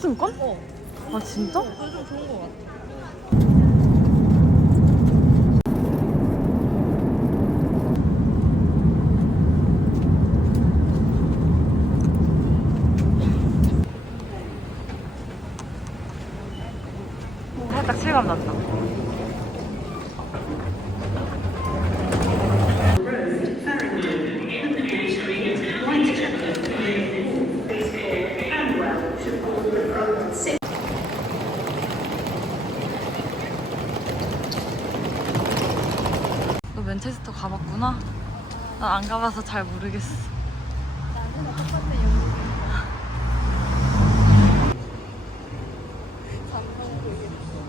상품권? 어. 아 진짜? 그거 좀 좋은 거 같아. 살짝 실감 난다. 맨체스터 가봤구나? 난 안 가봐서 잘 모르겠어. 나는 똑같네 영국이. 잠깐 보이겠어.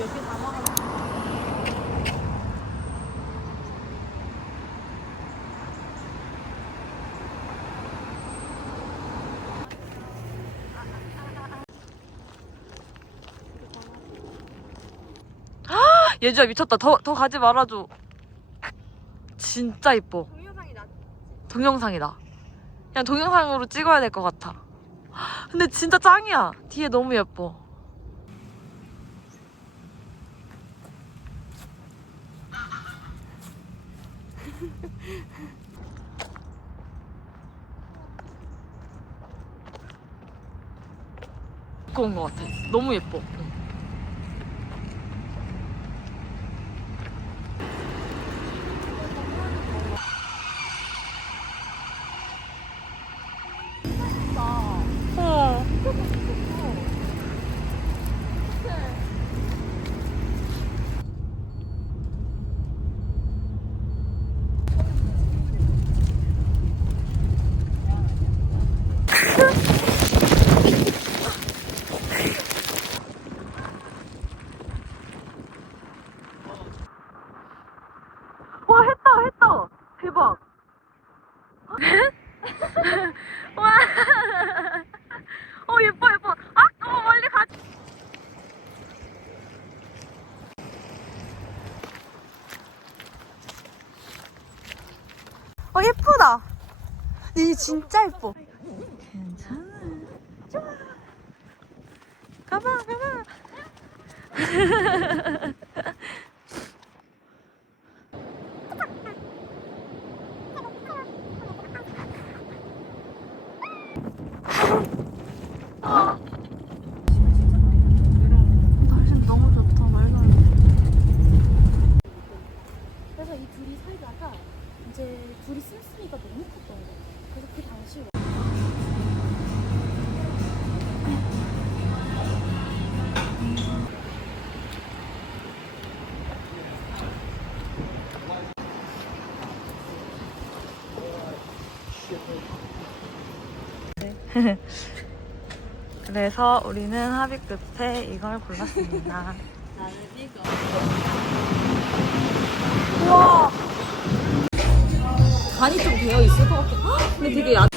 여기 담아가. 예주야 미쳤다. 더, 더 가지 말아줘. 진짜 이뻐. 동영상이 나. 동영상이다. 그냥 동영상으로 찍어야 될 것 같아. 근데 진짜 짱이야. 뒤에 너무 예뻐. 두꺼운 것 같아. 너무 예뻐. 어. 와 했다 했다 대박 와 어 예뻐 예뻐 아 어, 멀리 가 어 예쁘다 이 진짜 예뻐. 괜찮아. 좋아. 가봐 가봐 그래서 우리는 합의 끝에 이걸 골랐습니다. 우와! 간이 좀 되어 있을 것. 헉, 근데 되게 얇.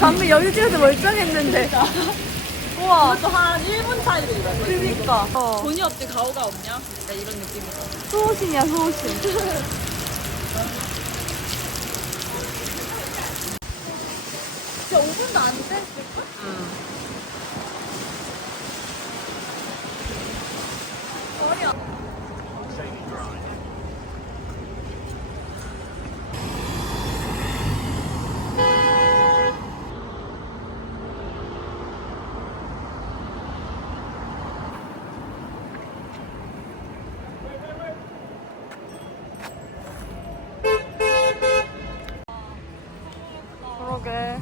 방금 여기 찍어서 멀쩡했는데. 우와. 그것도 한 1분 차이로 이래. 그니까. 어. 돈이 없지 가오가 없냐? 약간 이런 느낌이죠. 수호신이야, 수호신. 진짜 5분도 안 됐을까? 거 그러게.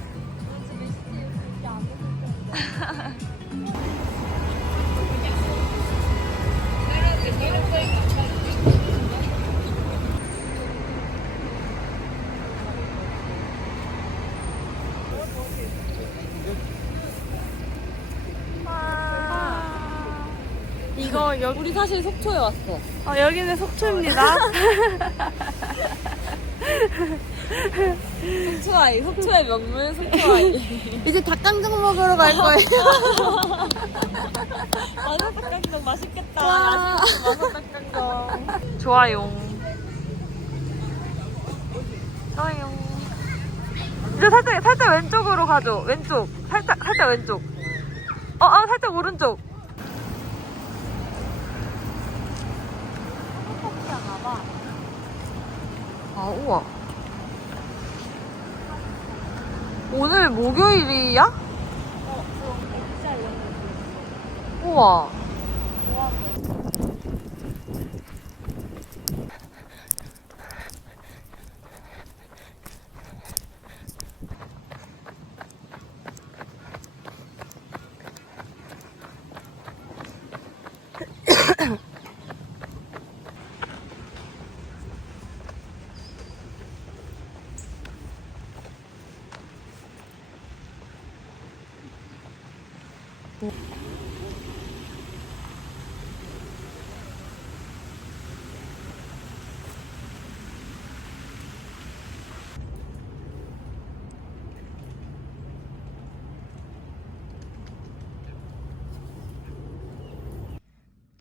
아. 이거 우리 사실 속초에 왔어. 아 여기는 속초입니다. 속초 아이, 속초의 명물 속초 아이. 이제 닭강정 먹으러 갈 거예요. 마늘 닭강정 맛있겠다. 와. 마늘 닭강정. 좋아요. 좋아요. 이제 살짝 살짝 왼쪽으로 가죠. 왼쪽. 살짝 살짝 왼쪽. 어, 어 살짝 오른쪽. 아, 우와. 오늘 목요일이야? 우와.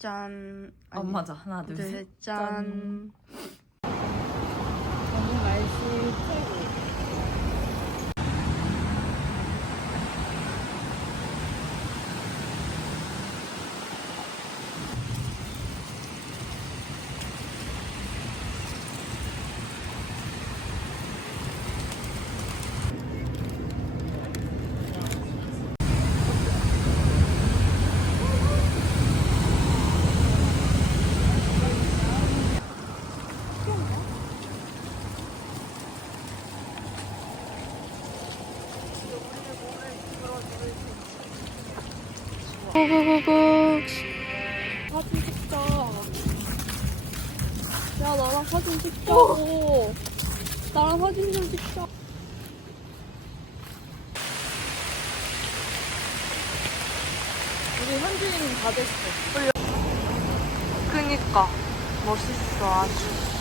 짠. 안 어, 맞아. 하나, 둘, 셋. 둘, 짠. 오늘 날씨 최고. 고고고고. 사진 찍자. 야, 나랑 사진 찍자고. 나랑 사진 좀 찍자. 우리 현주인 다 됐어. 그니까. 멋있어, 아주.